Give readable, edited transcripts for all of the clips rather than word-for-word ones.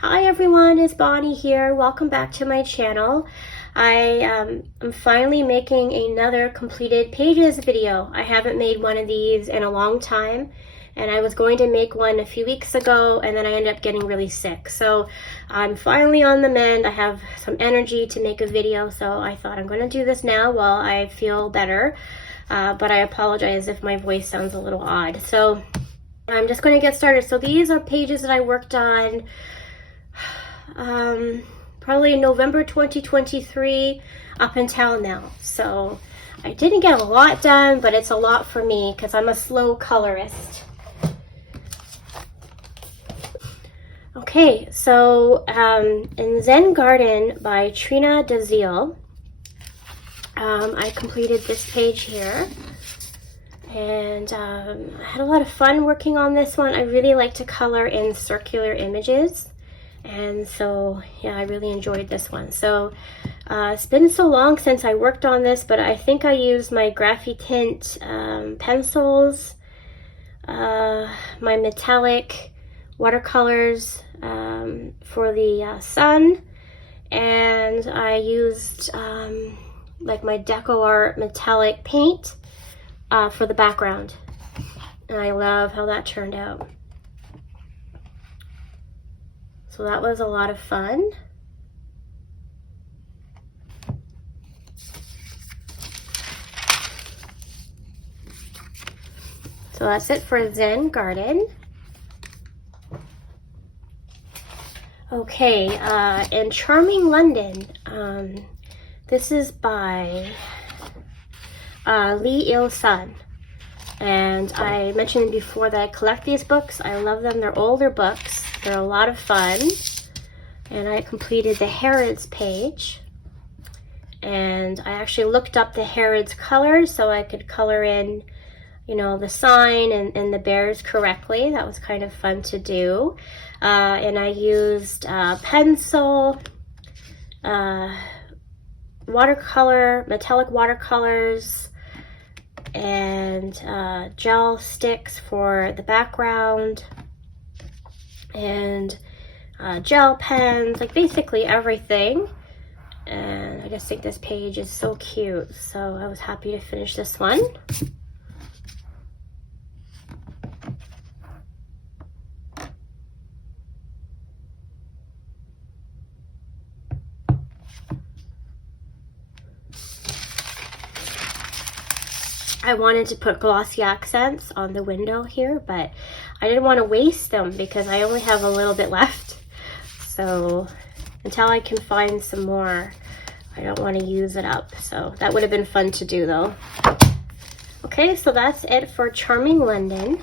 Hi everyone, it's Bonnie here. Welcome back to my channel. I am finally making another completed pages video. I haven't made one of these in a long time, and I was going to make one a few weeks ago and then I ended up getting really sick. So I'm finally on the mend. I have some energy to make a video, so I thought I'm going to do this now while I feel better. But I apologize if my voice sounds a little odd. So I'm just going to get started. So these are pages that I worked on probably in November 2023 up until now. So I didn't get a lot done, but it's a lot for me because I'm a slow colorist. Okay, so in Zen Garden by Trina Daziel, I completed this page here. And I had a lot of fun working on this one. I really like to color in circular images. And so, yeah, I really enjoyed this one. So it's been so long since I worked on this, but I think I used my Graphy Tint pencils, my metallic watercolors for the sun, and I used like my Deco Art metallic paint for the background. And I love how that turned out. So that was a lot of fun. So that's it for Zen Garden. Okay, in Charming London, this is by Lee Il-sun. And I mentioned before that I collect these books. I love them. They're older books. They're a lot of fun. And I completed the Harrods page. And I actually looked up the Harrods colors so I could color in, you know, the sign and the bears correctly. That was kind of fun to do. And I used pencil, watercolor, metallic watercolors, and gel sticks for the background, and gel pens, like basically everything. And I just think this page is so cute, so I was happy to finish this one. I wanted to put glossy accents on the window here, but I didn't want to waste them because I only have a little bit left. So until I can find some more, I don't want to use it up. So that would have been fun to do though. Okay, so that's it for Charming London.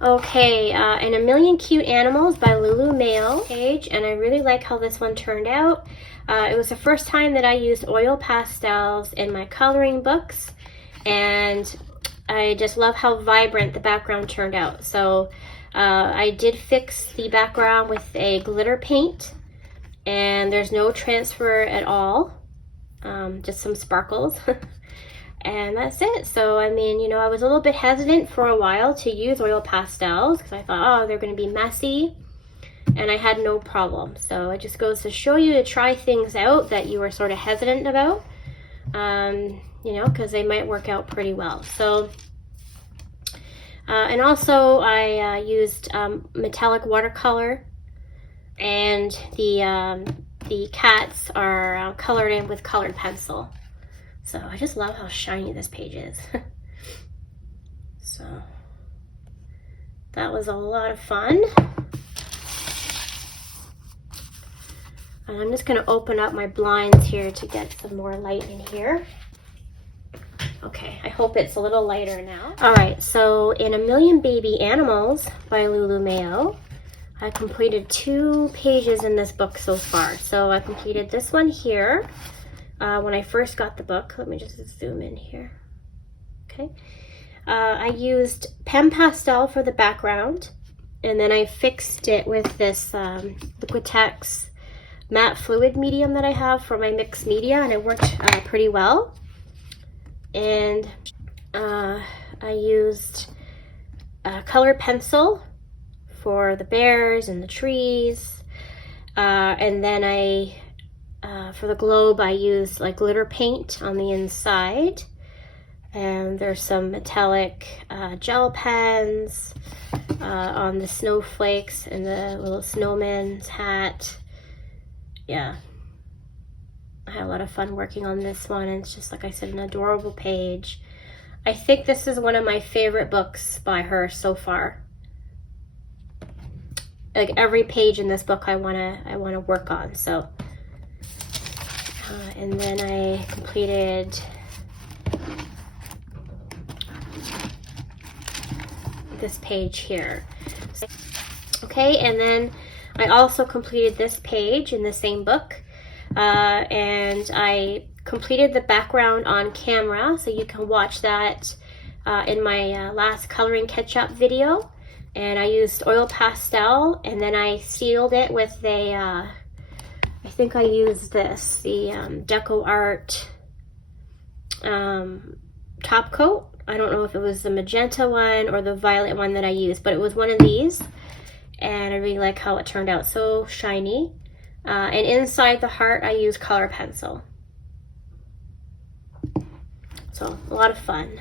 Okay, and A Million Cute Animals by Lulu Mail page, and I really like how this one turned out. It was the first time that I used oil pastels in my coloring books, and I just love how vibrant the background turned out. So I did fix the background with a glitter paint, and there's no transfer at all, just some sparkles. And that's it. So, I mean, you know, I was a little bit hesitant for a while to use oil pastels because I thought, oh, they're going to be messy. And I had no problem. So it just goes to show you to try things out that you were sort of hesitant about, you know, because they might work out pretty well. So, and also I used metallic watercolor, and the cats are colored in with colored pencil. So I just love how shiny this page is. So that was a lot of fun. And I'm just going to open up my blinds here to get some more light in here. Okay, I hope it's a little lighter now. All right, so in A Million Baby Animals by Lulu Mayo, I completed 2 pages in this book so far. So I completed this one here. When I first got the book, let me just zoom in here. Okay, I used pen pastel for the background, and then I fixed it with this Liquitex matte fluid medium that I have for my mixed media, and it worked pretty well. And I used a color pencil for the bears and the trees. And then for the globe, I used like glitter paint on the inside. And there's some metallic gel pens on the snowflakes and the little snowman's hat. Yeah, I had a lot of fun working on this one, and it's just, like I said, an adorable page. I think this is one of my favorite books by her so far. Like every page in this book I wanna work on. So and then I completed this page here. Okay, and then I also completed this page in the same book, and I completed the background on camera, so you can watch that in my last coloring catch-up video. And I used oil pastel, and then I sealed it with a I think I used this, the Deco Art top coat. I don't know if it was the magenta one or the violet one that I used, but it was one of these, and I really like how it turned out, so shiny. And inside the heart I used color pencil. So a lot of fun.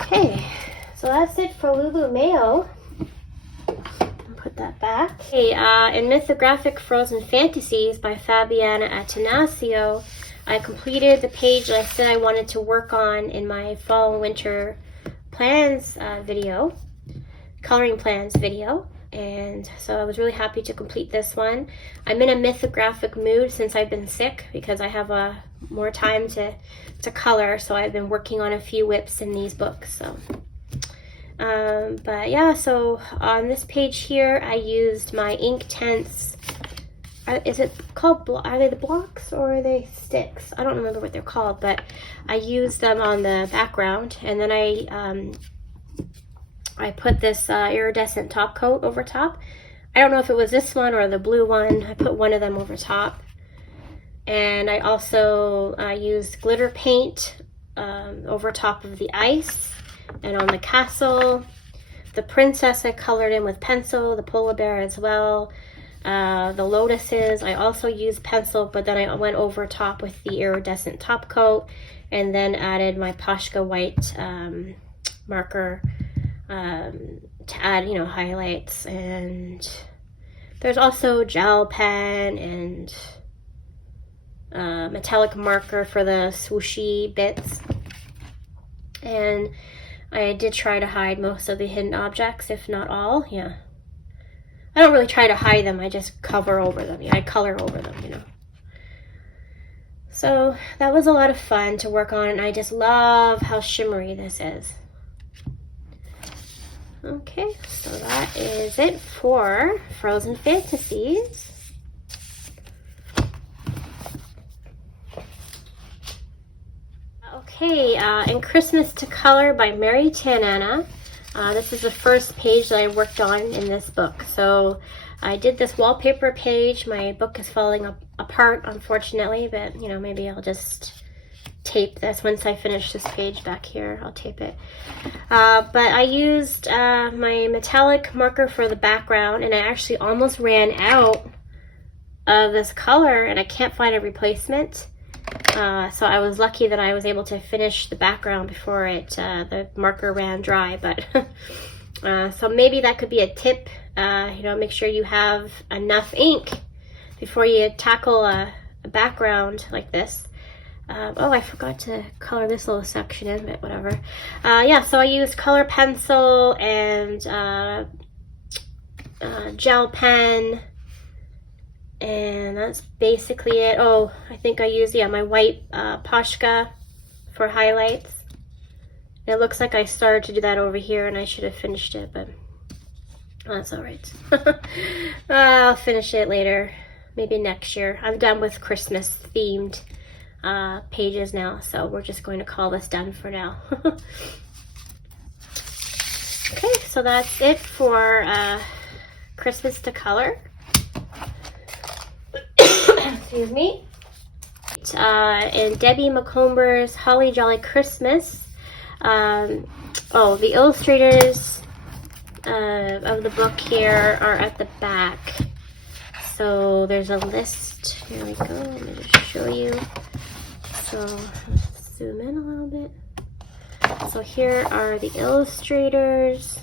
Okay, so that's it for Lulu Mail. Put that back. Okay, in Mythographic Frozen Fantasies by Fabiana Attanasio, I completed the page that I said I wanted to work on in my fall and winter plans video, coloring plans video. And so I was really happy to complete this one. I'm in a mythographic mood since I've been sick, because I have more time to color, so I've been working on a few whips in these books. So but yeah, so on this page here I used my Inktense, is it called, are they the blocks or are they sticks? I don't remember what they're called, but I used them on the background, and then I put this iridescent top coat over top. I don't know if it was this one or the blue one. I put one of them over top. And I also used glitter paint over top of the ice and on the castle. The princess I colored in with pencil, the polar bear as well. The lotuses I also used pencil, but then I went over top with the iridescent top coat, and then added my Posca white marker to add, highlights. And there's also gel pen and metallic marker for the swooshy bits. And I did try to hide most of the hidden objects, if not all. Yeah, I don't really try to hide them, I just cover over them. I color over them, So that was a lot of fun to work on, and I just love how shimmery this is. Okay, so that is it for Frozen Fantasies. Okay, in Christmas to Color by Mary Tanana. This is the first page that I worked on in this book. So I did this wallpaper page. My book is falling apart, unfortunately, but maybe I'll just tape this once I finish this page back here. I'll tape it. But I used my metallic marker for the background, and I actually almost ran out of this color, and I can't find a replacement. So I was lucky that I was able to finish the background before the marker ran dry. But so maybe that could be a tip. Make sure you have enough ink before you tackle a background like this. Oh, I forgot to color this little section in, but whatever. Yeah, so I used color pencil and gel pen, and that's basically it. Oh, I think I used, my white Posca for highlights. It looks like I started to do that over here, and I should have finished it, but that's all right. I'll finish it later, maybe next year. I'm done with Christmas themed pages now, so we're just going to call this done for now. Okay, so that's it for Christmas to Color. Excuse me. And Debbie McComber's Holly Jolly Christmas. The illustrators of the book here are at the back. So there's a list. Here we go. Let me just show you. So let's zoom in a little bit. So here are the illustrators.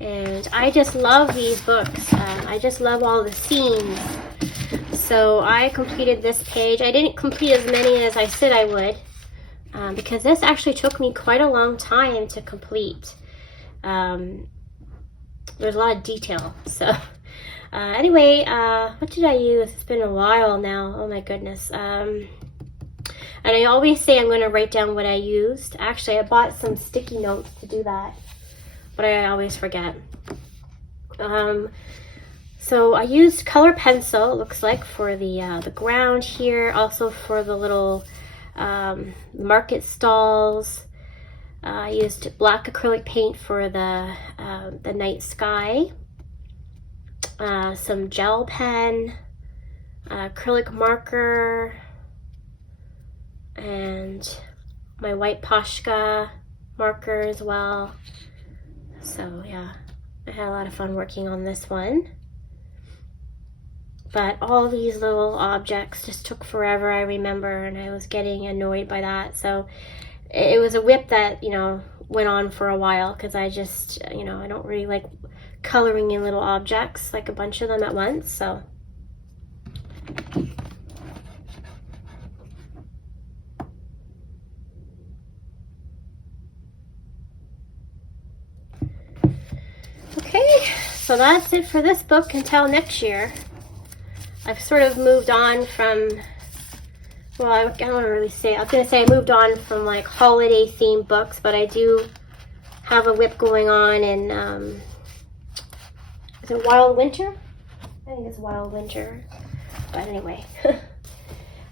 And I just love these books. I just love all the scenes. So I completed this page. I didn't complete as many as I said I would, because this actually took me quite a long time to complete. There's a lot of detail. So anyway, what did I use? It's been a while now. Oh my goodness. And I always say I'm going to write down what I used. Actually, I bought some sticky notes to do that, but I always forget. So I used color pencil, it looks like, for the ground here, also for the little market stalls. I used black acrylic paint for the night sky, some gel pen, acrylic marker, and my white Posca marker as well. So yeah, I had a lot of fun working on this one. But all these little objects just took forever, I remember, and I was getting annoyed by that. So it was a whip that, you know, went on for a while, because I just, you know, I don't really like coloring in little objects, like a bunch of them at once. So okay, so that's it for this book until next year. I've sort of moved on from, well, I don't really say, I was going to say I moved on from like holiday themed books, but I do have a whip going on in, is it Wild Winter? I think it's Wild Winter, but anyway.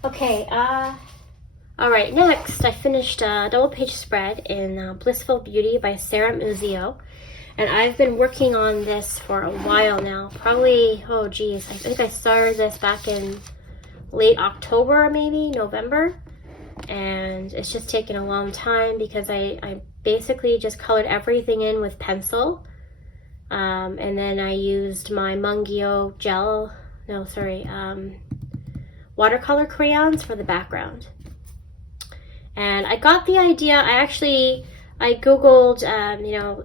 Okay, all right, next I finished a double page spread in Blissful Beauty by Sarah Muzio. And I've been working on this for a while now, probably, oh geez, I think I started this back in late October, maybe November. And it's just taken a long time because I basically just colored everything in with pencil. And then I used my Mungyo watercolor crayons for the background. And I got the idea, I Googled, you know,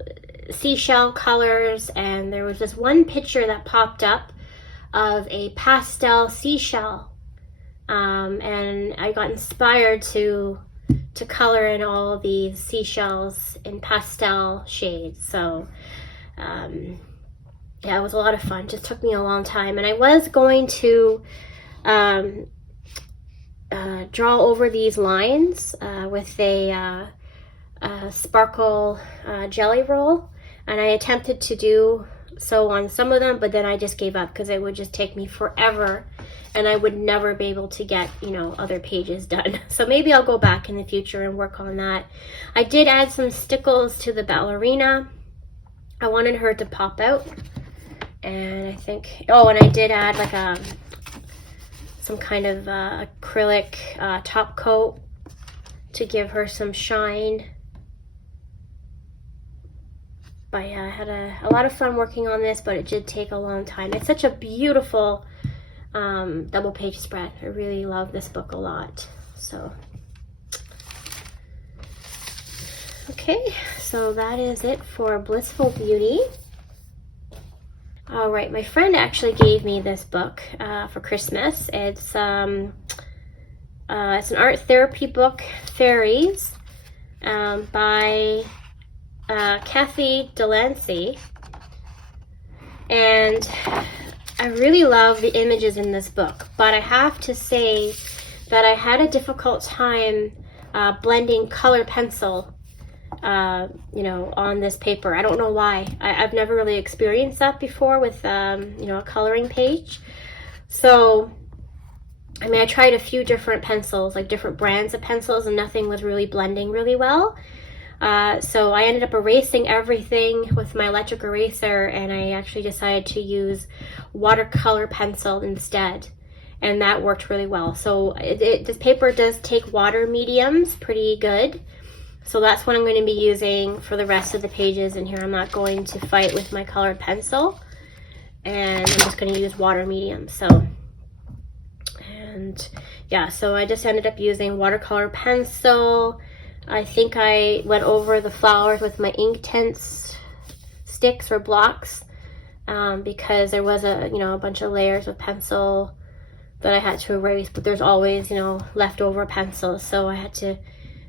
seashell colors, and there was this one picture that popped up of a pastel seashell, and I got inspired to color in all these seashells in pastel shades. So yeah, it was a lot of fun. Just took me a long time, and I was going to draw over these lines with a sparkle jelly roll, and I attempted to do so on some of them, but then I just gave up because it would just take me forever and I would never be able to get, you know, other pages done. So maybe I'll go back in the future and work on that. I did add some stickles to the ballerina. I wanted her to pop out, and I think, oh, and I did add like some kind of acrylic top coat to give her some shine. But yeah, I had a lot of fun working on this, but it did take a long time. It's such a beautiful double page spread. I really love this book a lot. So, okay, so that is it for Blissful Beauty. All right, my friend actually gave me this book for Christmas. It's an art therapy book, Fairies, by Kathy Delancey, and I really love the images in this book, but I have to say that I had a difficult time blending color pencil you know, on this paper. I don't know why. I've never really experienced that before with you know, a coloring page. So I mean, I tried a few different pencils, like different brands of pencils, and nothing was really blending really well. So I ended up erasing everything with my electric eraser, and I actually decided to use watercolor pencil instead. and that worked really well. So this paper does take water mediums pretty good. So that's what I'm going to be using for the rest of the pages in here. I'm not going to fight with my colored pencil, and I'm just going to use water medium. So, and yeah, so I just ended up using watercolor pencil. I think I went over the flowers with my Inktense sticks or blocks because there was a bunch of layers of pencil that I had to erase, but there's always leftover pencils, so I had to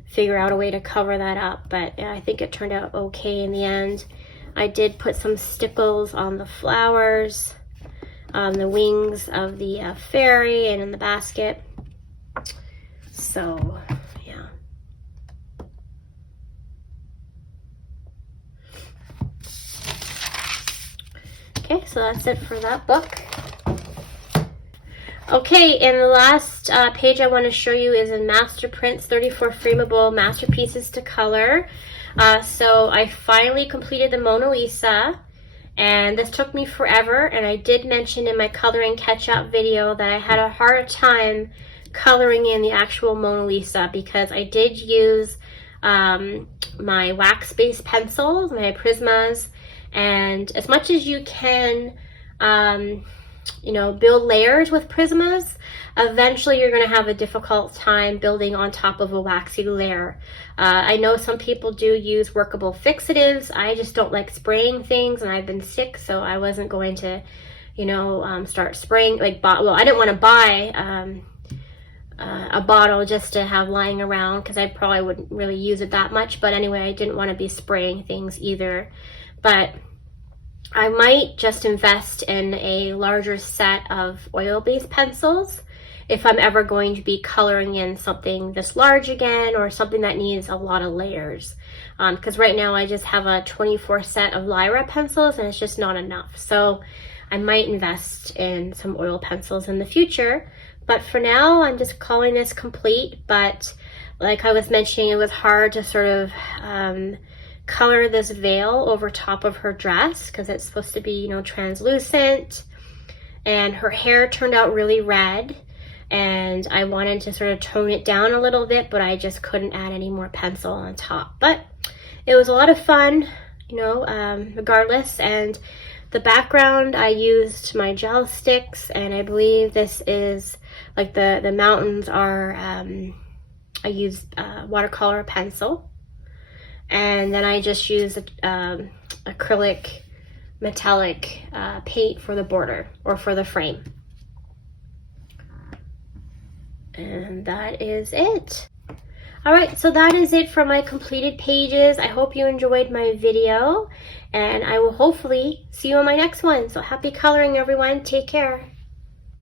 figure out a way to cover that up. But yeah, I think it turned out okay in the end. I did put some stickles on the flowers, on the wings of the fairy, and in the basket. So yeah. Okay, so that's it for that book. Okay, and the last page I want to show you is in Master Prints 34 Frameable Masterpieces to Color. So I finally completed the Mona Lisa, and this took me forever, and I did mention in my coloring catch-up video that I had a hard time coloring in the actual Mona Lisa because I did use my wax-based pencils, my Prismas, and as much as you can build layers with Prismas, eventually you're going to have a difficult time building on top of a waxy layer. I know some people do use workable fixatives. I just don't like spraying things, and I've been sick, so I wasn't going to, start spraying. I didn't want to buy a bottle just to have lying around because I probably wouldn't really use it that much. But anyway, I didn't want to be spraying things either. But I might just invest in a larger set of oil-based pencils if I'm ever going to be coloring in something this large again, or something that needs a lot of layers. Because right now I just have a 24 set of Lyra pencils, and it's just not enough. So I might invest in some oil pencils in the future. But for now, I'm just calling this complete. But like I was mentioning, it was hard to sort of color this veil over top of her dress because it's supposed to be, translucent, and her hair turned out really red, and I wanted to sort of tone it down a little bit, but I just couldn't add any more pencil on top. But it was a lot of fun, regardless. And the background, I used my gel sticks, and I believe this is like the mountains are, I used watercolor pencil. And then I just used acrylic metallic paint for the border, or for the frame. And that is it. Alright, so that is it for my completed pages. I hope you enjoyed my video, and I will hopefully see you on my next one. So happy coloring, everyone. Take care.